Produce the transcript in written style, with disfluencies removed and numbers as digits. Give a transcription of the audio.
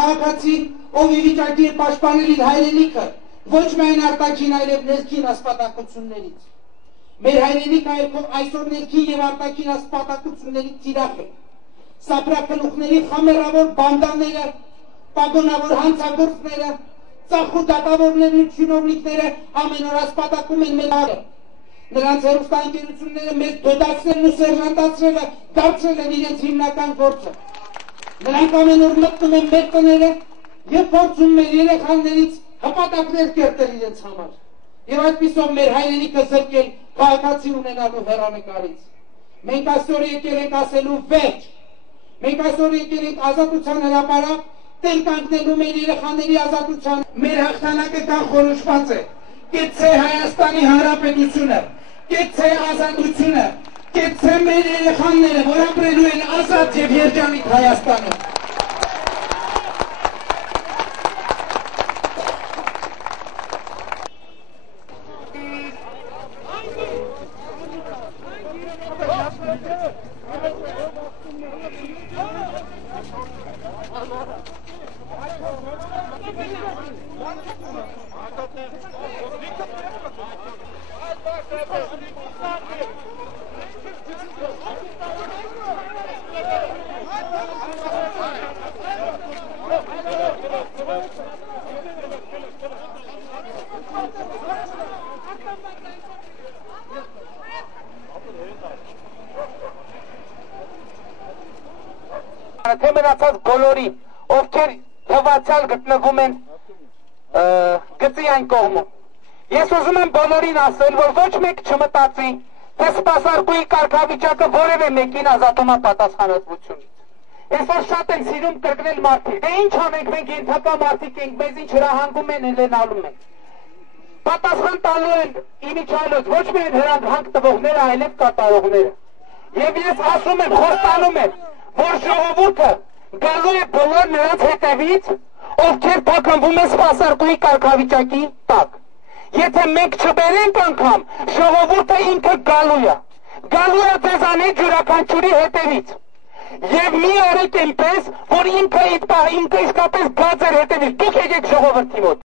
Քաղաքացի, ով ի վիճակի է պաշտպանել իր հայրենիքը, ոչ միայն արտաքին, այլև ներքին ասպատակություններից։ Մեր հայրենիքը այսօր ներքին եւ արտաքին ասպատակությունների թիրախ է։ Սափրագլուխների խամերավոր բանդաները, պագոնավոր հանցագործները, ծախու դատավորների ու չինովնիկները ամեն օր ասպատակում են մեր հայրը։ Նրանց հեռուստաընկերությունները մեզ դոդացնելն ու սերժանտացնելը դարձրել են իրենց հիմնական գործը։ Նրանք ամեն օր մտնում են մեր տները եւ փորձում մեր երեխաներից հպատակներ կերտել իրենց համար։ Եվ այդպիսով մեր հայրենիքը զրկել քաղաքացի ունենալու հեռանկարից։ Մենք այսօր եկել ենք ասելու վերջ։ Մենք այսօր եկել ենք ազատության հրապարակ, տեր կանգնելու մեր երեխաների ազատության։ Մեր հաղթանակը կանխորոշված է։ Կեցցե Հայաստանի Հանրապետությունը, կեցցե ազատությունը, կեցցե մեր երեխաները, որ ապրելու են ազատ եւ երջանիկ Հայաստանում։ Թե մնացած բոլորի, ովքեր հվացյալ գտնվում են գծի այն կողմում։ Ես ուզում եմ բոլորին ասել, որ ոչ մեկ չմտածի, թե սպասարկուի կարգավիճակը որևէ մեկին ազատում է պատասխանատվությունից։ Այսօր շատ են սիրում կրկնել մարդիկ, դե ինչ անենք, մենք ենթակա մարդիկ ենք, մեզ ինչ հրահանգում են, ելենալում են։ Պատասխան տալու են իմիջիայլոց ոչ միայն հրահանգ տվողները, այլև կատարողները։ Եվ ես ասում եմ, խոստանում եմ, որ ժողովուրդը գալու է բոլոր նրանց հետևից, ովքեր թաքնվում են սպասարկուի կարգավիճակի տակ։ Եթե մենք չբերենք անգամ, ժողովուրդը ինքը գալու է ձեզանից յուրաքանչյուրի հետևից։ Եվ մի արեք այնպես, որ ինքը իսկապես գա ձեր հետևից, դուք եկեք ժողովրդի մոտ։